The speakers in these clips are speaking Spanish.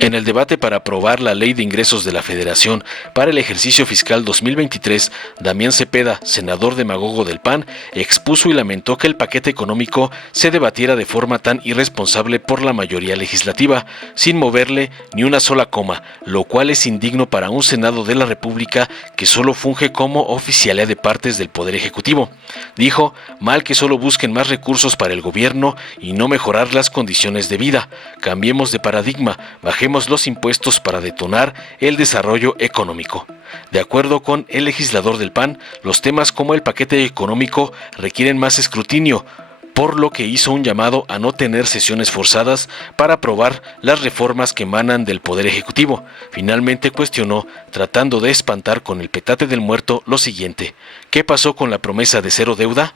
En el debate para aprobar la Ley de Ingresos de la Federación para el ejercicio fiscal 2023, Damián Cepeda, senador demagogo del PAN, expuso y lamentó que el paquete económico se debatiera de forma tan irresponsable por la mayoría legislativa, sin moverle ni una sola coma, lo cual es indigno para un Senado de la República que solo funge como oficialía de partes del Poder Ejecutivo. Dijo, mal que solo busquen más recursos para el gobierno y no mejorar las condiciones de vida. Cambiemos de paradigma, bajemos los impuestos para detonar el desarrollo económico. De acuerdo con el legislador del PAN, los temas como el paquete económico requieren más escrutinio, por lo que hizo un llamado a no tener sesiones forzadas para aprobar las reformas que emanan del Poder Ejecutivo. Finalmente cuestionó, tratando de espantar con el petate del muerto, lo siguiente: ¿qué pasó con la promesa de cero deuda?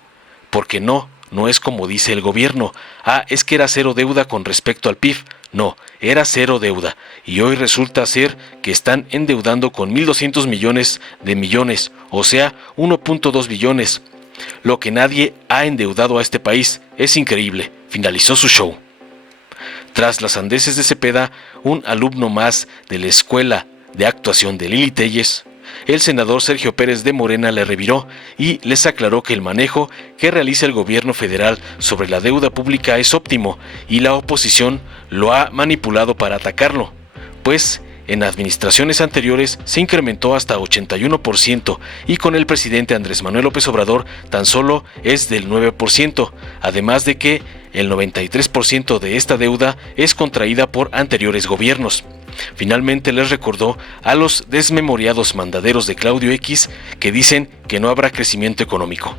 Porque no es como dice el gobierno. Es que era cero deuda con respecto al PIB. No, era cero deuda, y hoy resulta ser que están endeudando con 1.200 millones, o sea, 1.2 billones. Lo que nadie ha endeudado a este país es increíble, finalizó su show. Tras las sandeces de Cepeda, un alumno más de la Escuela de Actuación de Lili Téllez, el senador Sergio Pérez de Morena le reviró y les aclaró que el manejo que realiza el gobierno federal sobre la deuda pública es óptimo y la oposición lo ha manipulado para atacarlo, pues en administraciones anteriores se incrementó hasta 81% y con el presidente Andrés Manuel López Obrador tan solo es del 9%, además de que el 93% de esta deuda es contraída por anteriores gobiernos. Finalmente les recordó a los desmemoriados mandaderos de Claudio X que dicen que no habrá crecimiento económico.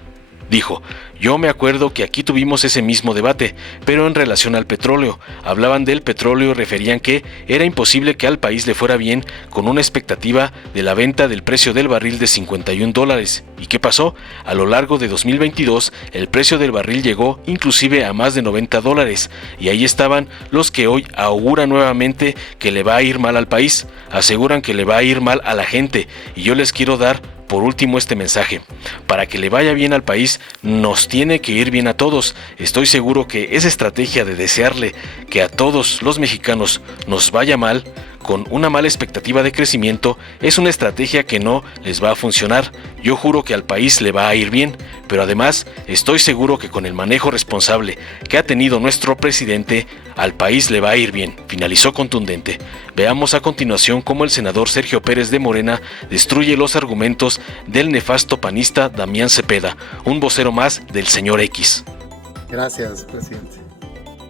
Dijo, yo me acuerdo que aquí tuvimos ese mismo debate, pero en relación al petróleo. Hablaban del petróleo y referían que era imposible que al país le fuera bien con una expectativa de la venta del precio del barril de $51. ¿Y qué pasó? A lo largo de 2022, el precio del barril llegó inclusive a más de $90, y ahí estaban los que hoy auguran nuevamente que le va a ir mal al país, aseguran que le va a ir mal a la gente, y yo les quiero dar por último este mensaje: para que le vaya bien al país, nos tiene que ir bien a todos. Estoy seguro que esa estrategia de desearle que a todos los mexicanos nos vaya mal, con una mala expectativa de crecimiento, es una estrategia que no les va a funcionar. Yo juro que al país le va a ir bien, pero además estoy seguro que con el manejo responsable que ha tenido nuestro presidente, al país le va a ir bien, finalizó contundente. Veamos a continuación cómo el senador Sergio Pérez de Morena destruye los argumentos del nefasto panista Damián Cepeda, un vocero más del señor X. Gracias, presidente.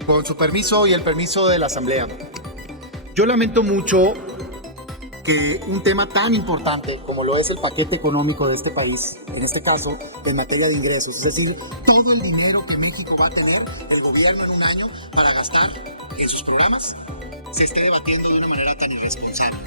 Con su permiso y el permiso de la Asamblea. Yo lamento mucho que un tema tan importante como lo es el paquete económico de este país, en este caso en materia de ingresos, es decir, todo el dinero que México va a tener, el gobierno en un año, para gastar en sus programas, se esté debatiendo de una manera tan irresponsable.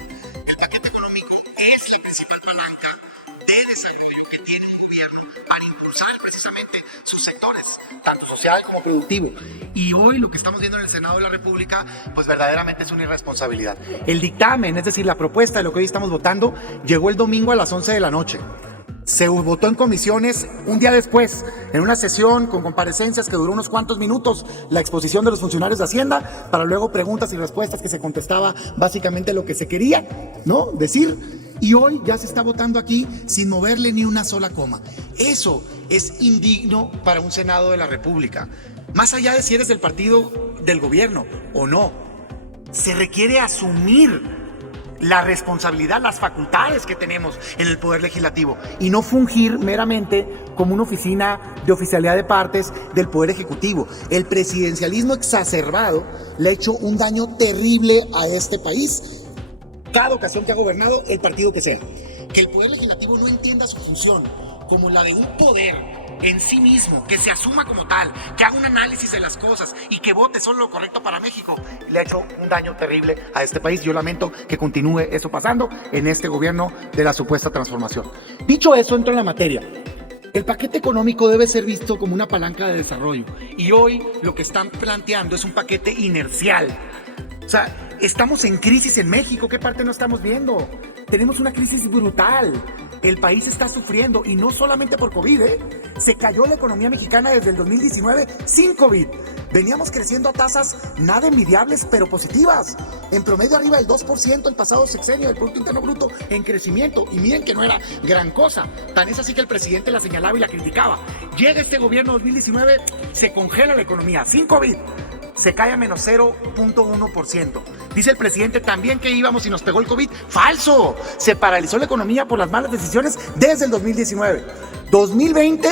El paquete económico es la principal palanca de desarrollo que tiene un gobierno para impulsar precisamente sus sectores, tanto social como productivo. Y hoy lo que estamos viendo en el Senado de la República, pues verdaderamente es una irresponsabilidad. El dictamen, es decir, la propuesta de lo que hoy estamos votando, llegó el domingo a las 11 de la noche. Se votó en comisiones un día después, en una sesión con comparecencias que duró unos cuantos minutos, la exposición de los funcionarios de Hacienda, para luego preguntas y respuestas que se contestaba básicamente lo que se quería, ¿no?, decir. Y hoy ya se está votando aquí sin moverle ni una sola coma. Eso es indigno para un Senado de la República. Más allá de si eres del partido del gobierno o no, se requiere asumir la responsabilidad, las facultades que tenemos en el Poder Legislativo y no fungir meramente como una oficina de oficialidad de partes del Poder Ejecutivo. El presidencialismo exacerbado le ha hecho un daño terrible a este país cada ocasión que ha gobernado el partido que sea. Que el Poder Legislativo no entienda su función como la de un poder en sí mismo, que se asuma como tal, que haga un análisis de las cosas y que vote solo lo correcto para México, le ha hecho un daño terrible a este país. Yo lamento que continúe eso pasando en este gobierno de la supuesta transformación. Dicho eso, entro en la materia. El paquete económico debe ser visto como una palanca de desarrollo y hoy lo que están planteando es un paquete inercial. O sea, estamos en crisis en México. ¿Qué parte no estamos viendo? Tenemos una crisis brutal. el país está sufriendo, y no solamente por COVID, se cayó la economía mexicana desde el 2019 sin COVID. Veníamos creciendo a tasas nada envidiables, pero positivas. En promedio arriba del 2% el pasado sexenio del Producto Interno Bruto en crecimiento. Y miren que no era gran cosa. Tan es así que el presidente la señalaba y la criticaba. Llega este gobierno 2019, se congela la economía sin COVID. Se cae a menos 0.1%. Dice el presidente también que íbamos y nos pegó el COVID. ¡Falso! Se paralizó la economía por las malas decisiones desde el 2019. 2020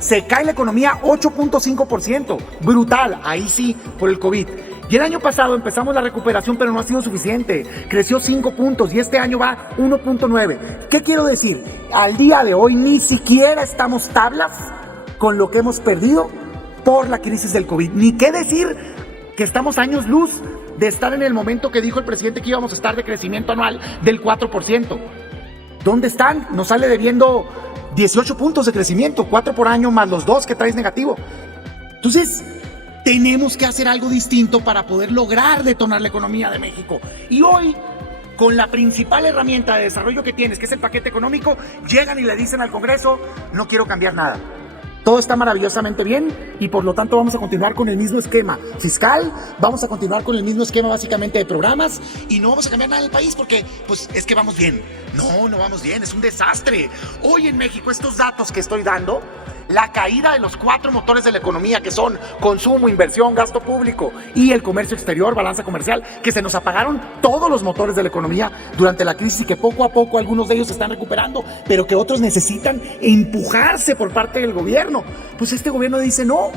se cae la economía 8.5%. Brutal, ahí sí, por el COVID. Y el año pasado empezamos la recuperación, pero no ha sido suficiente. Creció 5 puntos y este año va 1.9. ¿Qué quiero decir? Al día de hoy ni siquiera estamos tablas con lo que hemos perdido por la crisis del COVID. Ni qué decir que estamos años luz de estar en el momento que dijo el presidente que íbamos a estar de crecimiento anual del 4%. ¿Dónde están? Nos sale debiendo 18 puntos de crecimiento, 4 por año más los 2 que traes negativo. Entonces, tenemos que hacer algo distinto para poder lograr detonar la economía de México. Y hoy, con la principal herramienta de desarrollo que tienes, que es el paquete económico, llegan y le dicen al Congreso, no quiero cambiar nada. Todo está maravillosamente bien y por lo tanto vamos a continuar con el mismo esquema fiscal, vamos a continuar con el mismo esquema básicamente de programas y no vamos a cambiar nada en el país porque pues es que vamos bien. No vamos bien, es un desastre. Hoy en México estos datos que estoy dando, la caída de los 4 motores de la economía que son consumo, inversión, gasto público y el comercio exterior, balanza comercial, que se nos apagaron todos los motores de la economía durante la crisis y que poco a poco algunos de ellos se están recuperando, pero que otros necesitan empujarse por parte del gobierno. Pues este gobierno dice, no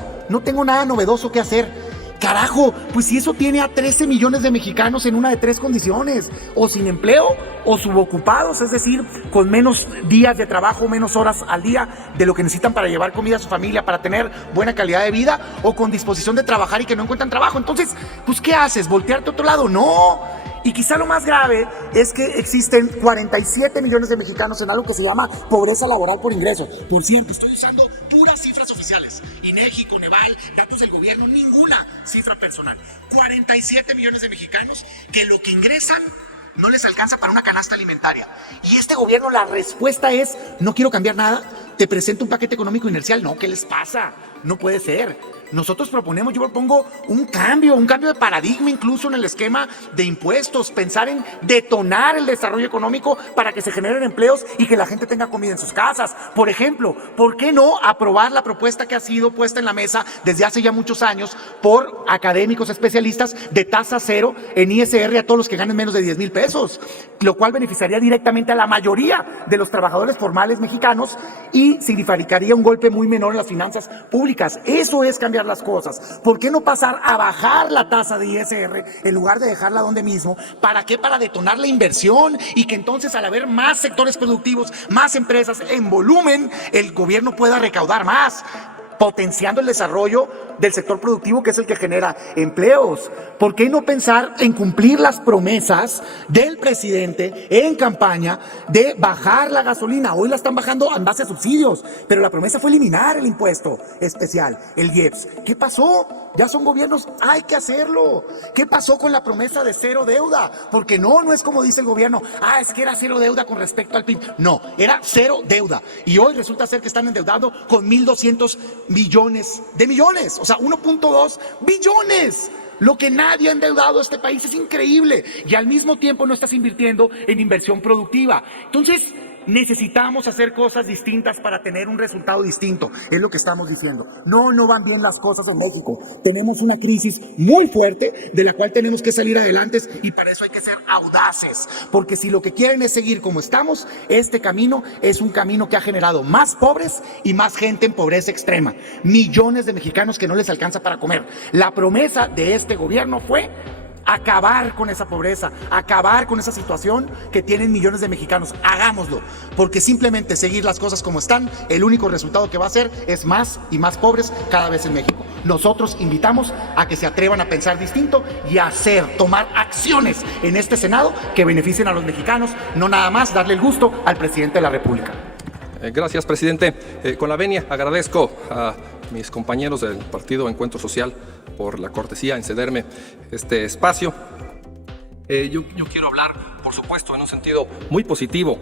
tengo nada novedoso que hacer. Carajo, pues si eso tiene a 13 millones de mexicanos en una de 3 condiciones, o sin empleo o subocupados, es decir, con menos días de trabajo, menos horas al día de lo que necesitan para llevar comida a su familia, para tener buena calidad de vida, o con disposición de trabajar y que no encuentran trabajo. Entonces, pues ¿qué haces? ¿Voltearte a otro lado? No. Y quizá lo más grave es que existen 47 millones de mexicanos en algo que se llama pobreza laboral por ingreso. Por cierto, estoy usando puras cifras oficiales. INEGI, Coneval, datos del gobierno, ninguna cifra personal. 47 millones de mexicanos que lo que ingresan no les alcanza para una canasta alimentaria. Y este gobierno, la respuesta es, no quiero cambiar nada, te presento un paquete económico inercial. No, ¿qué les pasa? No puede ser. Nosotros proponemos, yo propongo un cambio de paradigma incluso en el esquema de impuestos, pensar en detonar el desarrollo económico para que se generen empleos y que la gente tenga comida en sus casas. Por ejemplo, ¿por qué no aprobar la propuesta que ha sido puesta en la mesa desde hace ya muchos años por académicos especialistas de tasa cero en ISR a todos los que ganen menos de 10,000 pesos? Lo cual beneficiaría directamente a la mayoría de los trabajadores formales mexicanos y significaría un golpe muy menor en las finanzas públicas. Eso es cambiar las cosas. ¿Por qué no pasar a bajar la tasa de ISR en lugar de dejarla donde mismo? ¿Para qué? Para detonar la inversión y que entonces al haber más sectores productivos, más empresas en volumen, el gobierno pueda recaudar más, potenciando el desarrollo del sector productivo que es el que genera empleos. ¿Por qué no pensar en cumplir las promesas del presidente en campaña de bajar la gasolina? Hoy la están bajando en base a subsidios, pero la promesa fue eliminar el impuesto especial, el IEPS. ¿Qué pasó? Ya son gobiernos, hay que hacerlo. ¿Qué pasó con la promesa de cero deuda? Porque no es como dice el gobierno, es que era cero deuda con respecto al PIB. No, era cero deuda. Y hoy resulta ser que están endeudando con 1,200 millones de millones. O sea, 1.2 billones. Lo que nadie ha endeudado a este país es increíble. Y al mismo tiempo no estás invirtiendo en inversión productiva. Entonces, necesitamos hacer cosas distintas para tener un resultado distinto. Es lo que estamos diciendo. No van bien las cosas en México. Tenemos una crisis muy fuerte de la cual tenemos que salir adelante y para eso hay que ser audaces. Porque si lo que quieren es seguir como estamos, este camino es un camino que ha generado más pobres y más gente en pobreza extrema. Millones de mexicanos que no les alcanza para comer. La promesa de este gobierno fue acabar con esa pobreza, acabar con esa situación que tienen millones de mexicanos. Hagámoslo, porque simplemente seguir las cosas como están, el único resultado que va a ser es más y más pobres cada vez en México. Nosotros invitamos a que se atrevan a pensar distinto y a tomar acciones en este Senado que beneficien a los mexicanos, no nada más darle el gusto al presidente de la República. Gracias, presidente. Con la venia agradezco a mis compañeros del Partido Encuentro Social por la cortesía en cederme este espacio. Yo quiero hablar, por supuesto, en un sentido muy positivo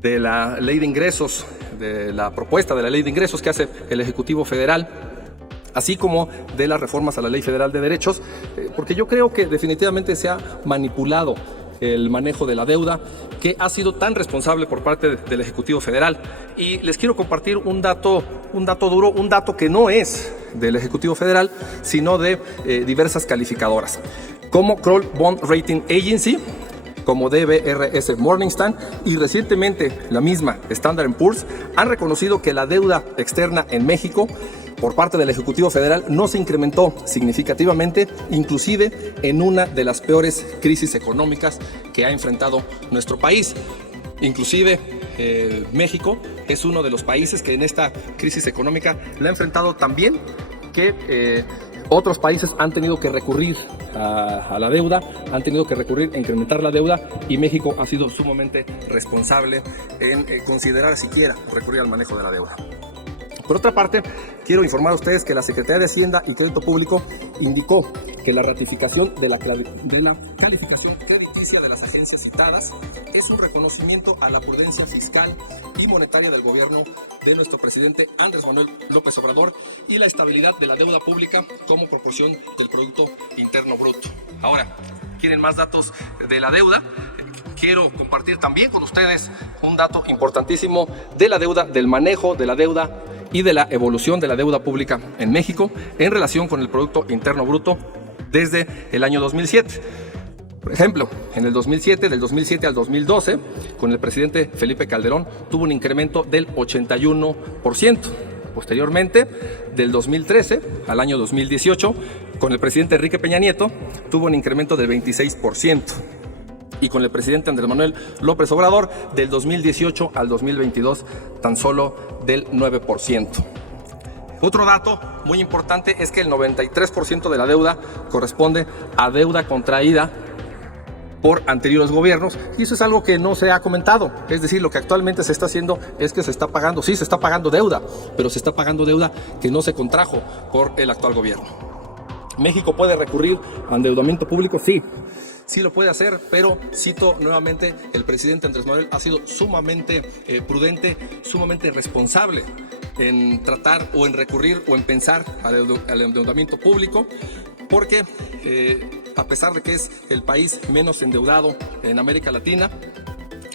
de la ley de ingresos, de la propuesta de la ley de ingresos que hace el Ejecutivo Federal, así como de las reformas a la Ley Federal de Derechos, porque yo creo que definitivamente se ha manipulado el manejo de la deuda, que ha sido tan responsable por parte del Ejecutivo Federal. Y les quiero compartir un dato duro, un dato que no es del Ejecutivo Federal, sino de diversas calificadoras, como Kroll Bond Rating Agency, como DBRS Morningstar y recientemente la misma Standard & Poor's han reconocido que la deuda externa en México por parte del Ejecutivo Federal no se incrementó significativamente, inclusive en una de las peores crisis económicas que ha enfrentado nuestro país. Inclusive México es uno de los países que en esta crisis económica la ha enfrentado tan bien que otros países han tenido que recurrir a la deuda, han tenido que recurrir a incrementar la deuda, y México ha sido sumamente responsable en considerar siquiera recurrir al manejo de la deuda. Por otra parte, quiero informar a ustedes que la Secretaría de Hacienda y Crédito Público indicó que la ratificación de la calificación crediticia de las agencias citadas es un reconocimiento a la prudencia fiscal y monetaria del gobierno de nuestro presidente Andrés Manuel López Obrador y la estabilidad de la deuda pública como proporción del Producto Interno Bruto. Ahora, ¿quieren más datos de la deuda? Quiero compartir también con ustedes un dato importantísimo de la deuda, del manejo de la deuda y de la evolución de la deuda pública en México en relación con el Producto Interno Bruto desde el año 2007. Por ejemplo, en el 2007, del 2007 al 2012, con el presidente Felipe Calderón, tuvo un incremento del 81%. Posteriormente, del 2013 al año 2018, con el presidente Enrique Peña Nieto, tuvo un incremento del 26%. Y con el presidente Andrés Manuel López Obrador, del 2018 al 2022, tan solo del 9%. Otro dato muy importante es que el 93% de la deuda corresponde a deuda contraída por anteriores gobiernos, y eso es algo que no se ha comentado. Es decir, lo que actualmente se está haciendo es que se está pagando, sí, se está pagando deuda, pero se está pagando deuda que no se contrajo por el actual gobierno. ¿México puede recurrir a endeudamiento público? Sí lo puede hacer, pero cito nuevamente, el presidente Andrés Manuel ha sido sumamente prudente, sumamente responsable en tratar o en recurrir o en pensar al endeudamiento público, porque a pesar de que es el país menos endeudado en América Latina,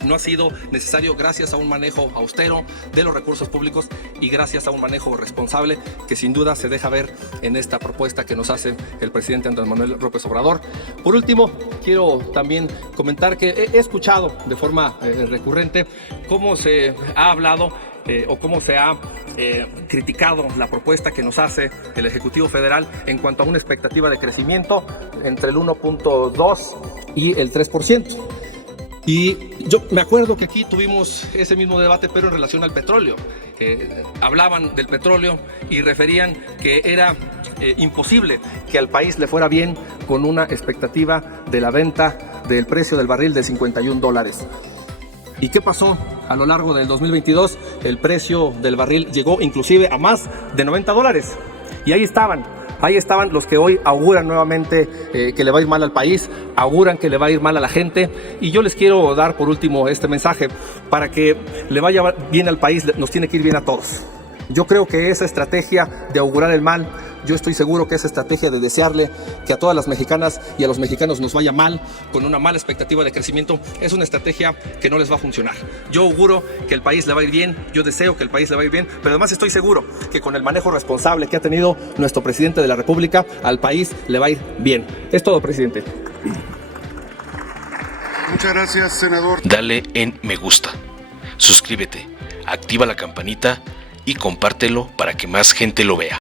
no ha sido necesario gracias a un manejo austero de los recursos públicos y gracias a un manejo responsable que sin duda se deja ver en esta propuesta que nos hace el presidente Andrés Manuel López Obrador. Por último, quiero también comentar que he escuchado de forma recurrente cómo se ha hablado o cómo se ha criticado la propuesta que nos hace el Ejecutivo Federal en cuanto a una expectativa de crecimiento entre el 1.2 y el 3%. Y yo me acuerdo que aquí tuvimos ese mismo debate, pero en relación al petróleo. Hablaban del petróleo y referían que era imposible que al país le fuera bien con una expectativa de la venta del precio del barril de $51. ¿Y qué pasó? A lo largo del 2022, el precio del barril llegó inclusive a más de $90. Y ahí estaban los que hoy auguran nuevamente que le va a ir mal al país, auguran que le va a ir mal a la gente. Y yo les quiero dar por último este mensaje: para que le vaya bien al país nos tiene que ir bien a todos. Yo creo que esa estrategia de augurar el mal, yo estoy seguro que esa estrategia de desearle que a todas las mexicanas y a los mexicanos nos vaya mal, con una mala expectativa de crecimiento, es una estrategia que no les va a funcionar. Yo auguro que el país le va a ir bien, yo deseo que el país le va a ir bien, pero además estoy seguro que con el manejo responsable que ha tenido nuestro presidente de la República, al país le va a ir bien. Es todo, presidente. Muchas gracias, senador. Dale en me gusta, suscríbete, activa la campanita y compártelo para que más gente lo vea.